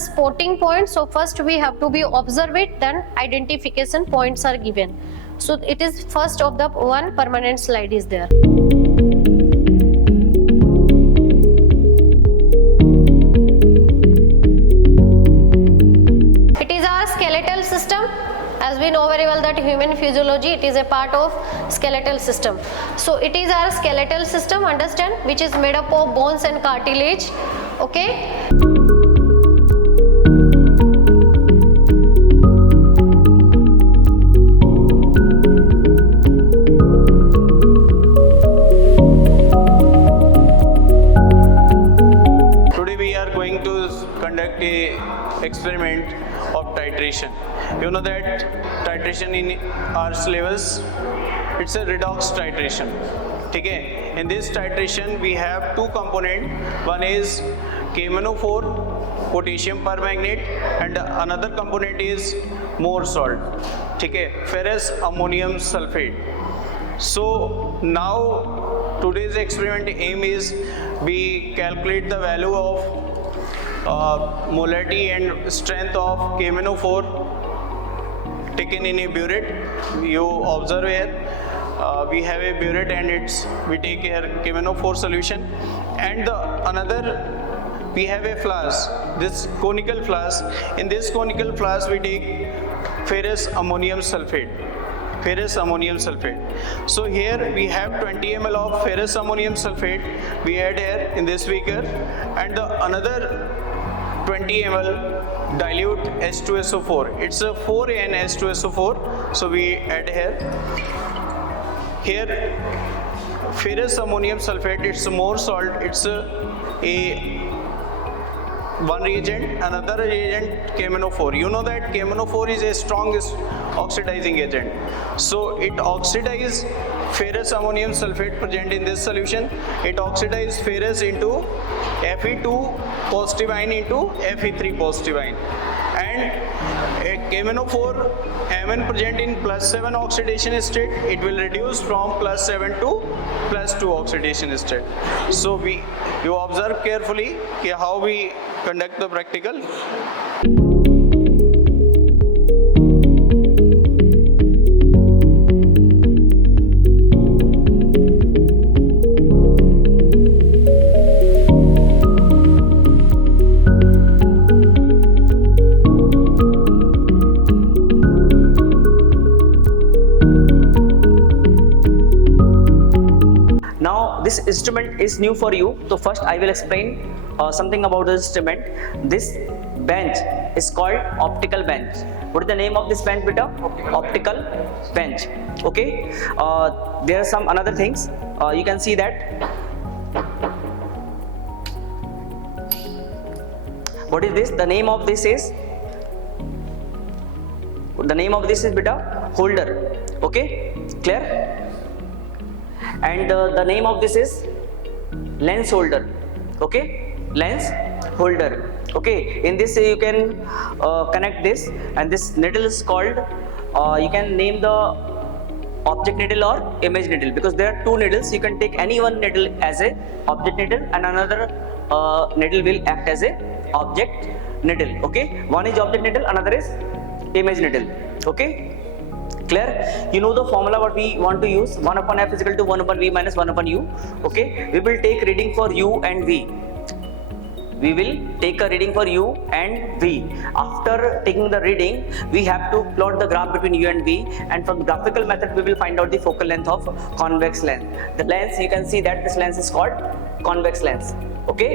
spotting point. So first we have to be observe it, then identification points are given. So it is first of the one permanent slide is there. It is our skeletal system. As we know very well that human physiology, it is a part of skeletal system. So it is our skeletal system, understand, which is made up of bones and cartilage. Okay. Today we are going to conduct a experiment of titration. You know that titration in our syllabus, it's a redox titration. Okay? In this titration we have two components. One is KMnO4 potassium permanganate and another component is more salt. Okay? Ferrous ammonium sulfate. So now today's experiment aim is we calculate the value of molarity and strength of KMnO4 taken in a burette. You observe here we have a burette and we take here KMnO4 solution, and another we have a flask, this conical flask. In this conical flask we take ferrous ammonium sulfate. So here we have 20 ml of ferrous ammonium sulfate we add here in this beaker, and another 20 ml dilute H2SO4. It's a 4N H2SO4. So we add here. Here ferrous ammonium sulfate, it's more salt. It's a one reagent, another reagent KMnO4. You know that KMnO4 is a strongest oxidizing agent. So it oxidizes ferrous ammonium sulfate present in this solution. It oxidizes ferrous into Fe2 positive ion into Fe3 positive ion. And KMnO4 Mn present in +7 oxidation state, it will reduce from +7 to +2 oxidation state. So you observe carefully how we conduct the practical. Now this instrument is new for you, so first I will explain something about this instrument. This bench is called optical bench. What is the name of this bench, beta? Optical bench. Okay. There are some another things. You can see that. What is this? The name of this is beta holder. Okay. Clear? And the name of this is lens holder. Okay, lens holder. Okay, in this you can connect this, and this needle is called you can name the object needle or image needle, because there are two needles. You can take any one needle as a object needle and another needle will act as a object needle. Okay, one is object needle, another is image needle. Okay. Clear? You know the formula what we want to use. 1/f is equal to 1/v minus 1/u. Okay. We will take reading for u and v. We will take a reading for u and v. After taking the reading, we have to plot the graph between u and v, and from the graphical method we will find out the focal length of convex lens. The lens, you can see that this lens is called convex lens. Okay.